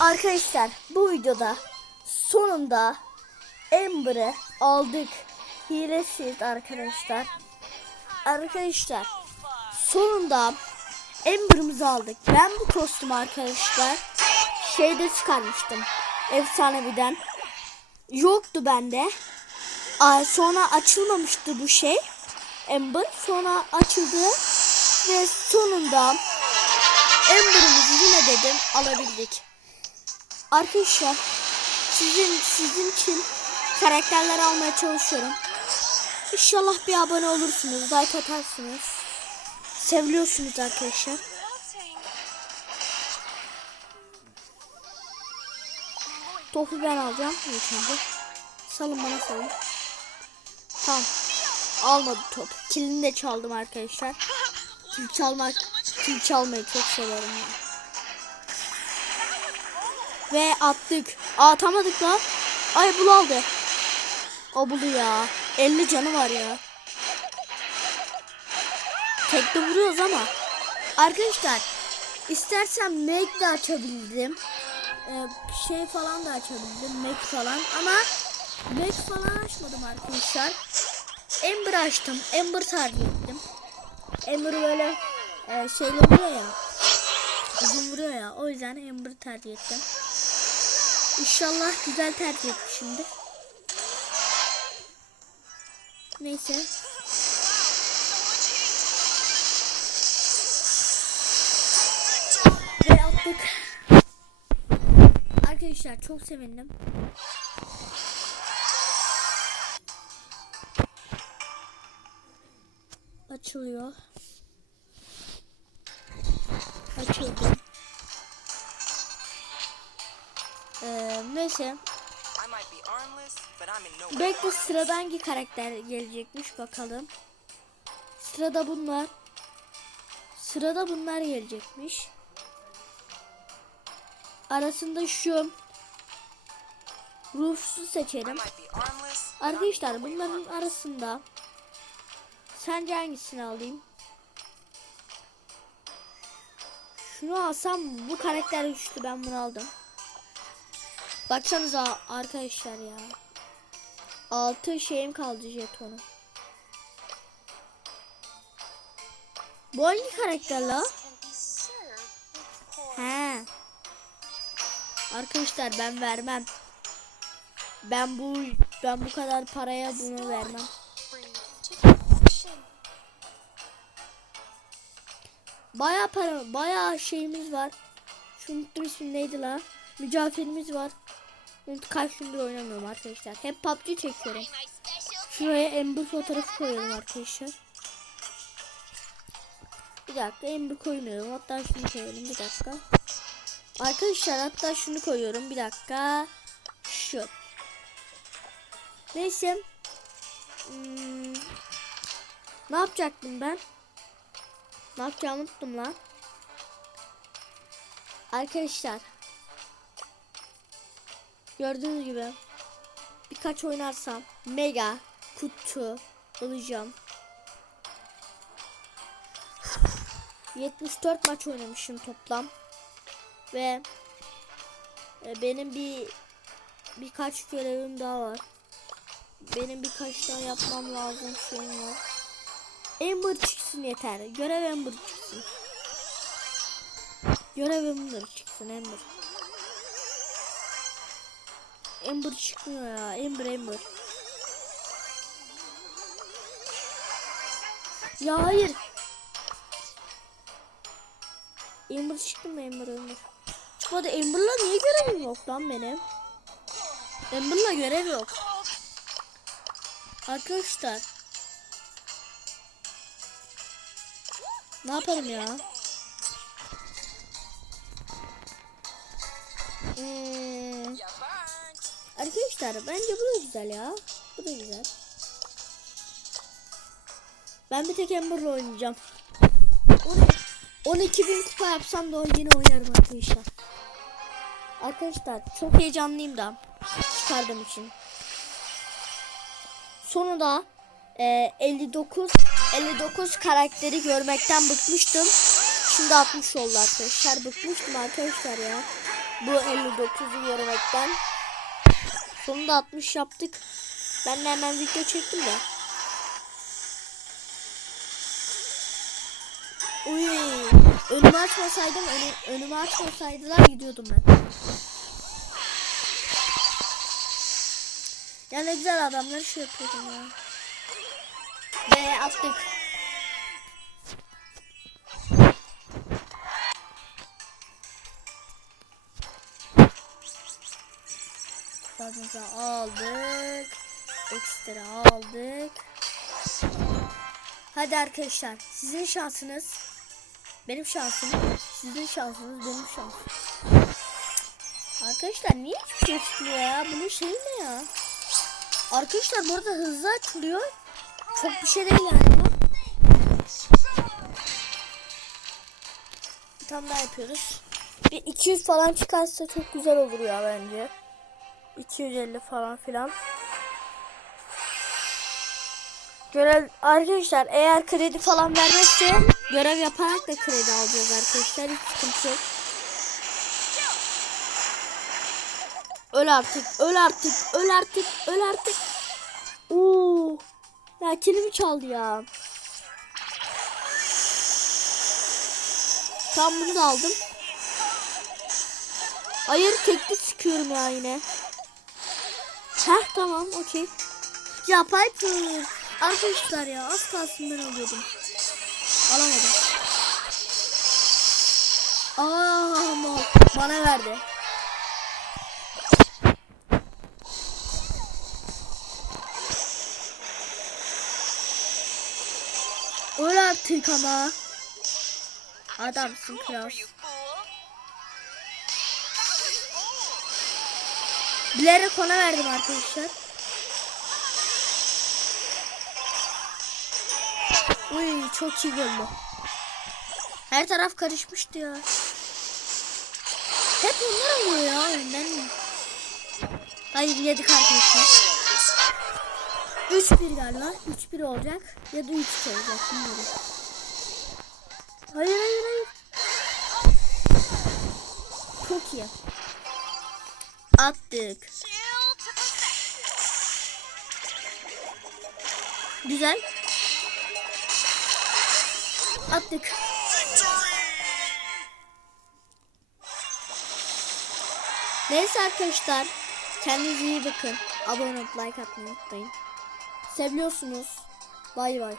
Arkadaşlar bu videoda sonunda Amber'ı aldık. Hilesiz arkadaşlar. Arkadaşlar sonunda Amber'ımızı aldık. Ben bu kostümü arkadaşlar şeyde çıkarmıştım. Efsaneviden. Yoktu bende. Aa, Sonra açılmamıştı bu şey. Amber sonra açıldı ve sonunda Amber'ımızı yine dedim alabildik. Arkadaşlar sizin sizin için karakterler almaya çalışıyorum. İnşallah bir abone olursunuz, like atarsınız. Seviliyorsunuz arkadaşlar. Topu ben alacağım önce. Salın bana salın. Tamam. Almadı top. Kilini de çaldım arkadaşlar. Kil çalmak, kil çalmayı çok severim ya. Ve attık. Aa atamadık lan. Ay bul aldı. O buldu ya. 50 canı var ya. Tekte vuruyoruz ama. Arkadaşlar istersem make de açabildim. Ee, şey falan da açabildim. Make falan ama make falan açmadım arkadaşlar. Ember açtım. Ember tercih ettim. Ember böyle e, şeyle vuruyor ya. Uzun vuruyor ya. O yüzden Ember tercih ettim. İnşallah güzel tercih etmişimdir. Neyse. Ve attık. Arkadaşlar çok sevindim. Açılıyor. Açıldı. 5'e. Belki sırada hangi karakter gelecekmiş bakalım. Sırada bunlar. Sırada bunlar gelecekmiş. Arasında şu ruhsu seçelim. Arkadaşlar bunların arasında sence hangisini alayım? Şunu alsam bu karakter güçlü ben bunu aldım. Baksanıza arkadaşlar ya. 6 şeyim kaldı jetonu. Bu hangi karakter la? He. Arkadaşlar ben vermem. Ben bu ben bu kadar paraya bunu vermem. Baya para, baya şeyimiz var. Şu unuttum ismi neydi la? Mücafirimiz var. Kaç gündür oynamıyorum arkadaşlar. Hep PUBG çekiyorum. Şuraya Ember fotoğrafı koyuyorum arkadaşlar. Bir dakika Ember koymuyorum. Hatta şunu koyalım bir dakika. Arkadaşlar hatta şunu koyuyorum bir dakika. Şu. Neyse. Hmm, ne yapacaktım ben? Ne yapacağımı unuttum lan. Arkadaşlar. Gördüğünüz gibi birkaç oynarsam mega kutu alacağım. 74 maç oynamışım toplam. Ve e, benim bir birkaç görevim daha var. Benim birkaç daha yapmam lazım şeyim var. Ember çıksın yeter. Görev Ember çıksın. Görev Ember çıksın Ember. Ember çıkmıyor ya. Ember Ember. Ya hayır. Ember çıktı mı Ember Ember? Çıkmadı Ember'la niye görevim yok lan benim? Ember'la görev yok. Arkadaşlar. Ne yapalım ya? Hmm. Arkadaşlar bence bu da güzel ya. Bu da güzel. Ben bir tek Ember'la oynayacağım. 12 bin kupa yapsam da yine oynarım arkadaşlar. Arkadaşlar çok heyecanlıyım da çıkardığım için. Sonunda e, 59 59 karakteri görmekten bıkmıştım. Şimdi 60 oldu arkadaşlar. Bıkmıştım arkadaşlar ya. Bu 59'u görmekten. Sonunda 60 yaptık. Ben de hemen video çektim de. Uy, önümü açmasaydım, önü, önümü açmasaydılar gidiyordum ben. Ya ne güzel adamlar şey yapıyordum ya. Ve attık. Kupamızı aldık. Ekstra aldık. Hadi arkadaşlar sizin şansınız benim şansım sizin şansınız benim şansım. Arkadaşlar niye hiçbir şey çıkmıyor ya? Bunun şeyi ne ya? Arkadaşlar burada hızlı açılıyor. Çok bir şey değil yani. Bir tane daha yapıyoruz. Bir 200 falan çıkarsa çok güzel olur ya bence. 250 falan filan. Görev arkadaşlar eğer kredi falan vermezse görev yaparak da kredi alacağız arkadaşlar. Hiç sıkıntı yok. Öl artık, öl artık, öl artık, öl artık. Oo. Ya kilimi çaldı ya. Tam bunu da aldım. Hayır tekli sıkıyorum ya yine. Heh tamam okey. Ya Piper. Arkadaşlar ya az kalsın ben alıyordum. Alamadım. Aa ama bana verdi. Öl artık ama. Adamsın kral. Bilerek ona verdim arkadaşlar. Uy çok iyi gollü. Her taraf karışmıştı ya. Hep onlar oluyor ya önden mi? Hayır yedik arkadaşlar. 3-1 galiba. 3-1 olacak. Ya da 3 olacak. Bilmiyorum. Hayır hayır hayır. Çok iyi. Attık. Güzel. Attık. Neyse arkadaşlar. Kendinize iyi bakın. Abone olup like atmayı unutmayın. Seviyorsunuz. Bay bay.